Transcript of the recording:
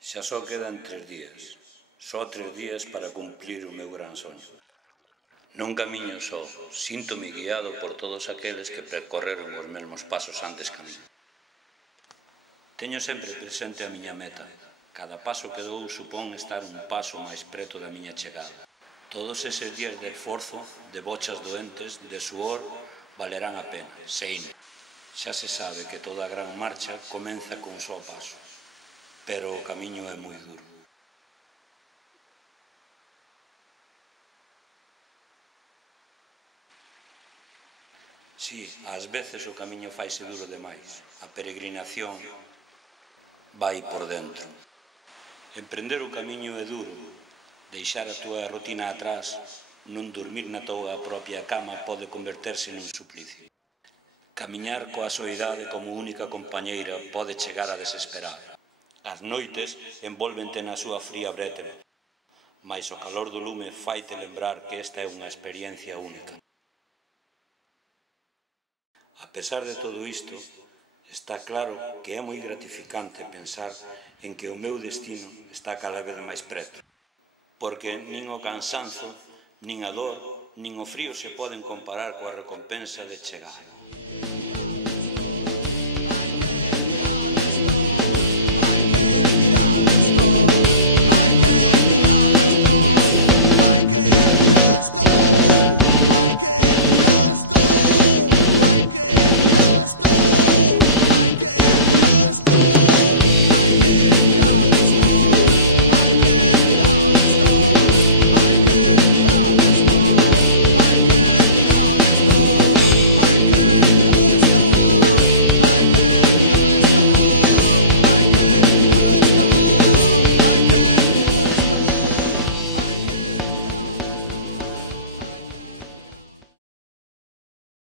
Xa só quedan 3 días. Só 3 días para cumplir o meu gran soño. Non camiño só, síntome guiado por todos aqueles que percorreron os mesmos pasos antes que a mí. Teño sempre presente a miña meta. Cada paso que dou supón estar un paso máis preto da miña chegada. Todos eses días de esforzo, de bochas doentes, de suor, valerán a pena, seino. Xa se sabe que toda gran marcha comeza cun só paso, pero o camiño é moi duro. Si, ás veces o camiño faise duro demais. A peregrinación vai por dentro. Emprender o camiño é duro. Deixar a túa rutina atrás, non dormir na túa propia cama pode converterse nun suplicio. Camiñar coa soidade como única compañeira pode chegar a desesperar. As noites envólvente na súa fría brétema, mais o calor do lume faite lembrar que esta é unha experiencia única. A pesar de todo isto, está claro que é moi gratificante pensar en que o meu destino está cada vez máis preto, porque nin o cansanzo, nin a dor, nin o frío se poden comparar coa recompensa de chegar.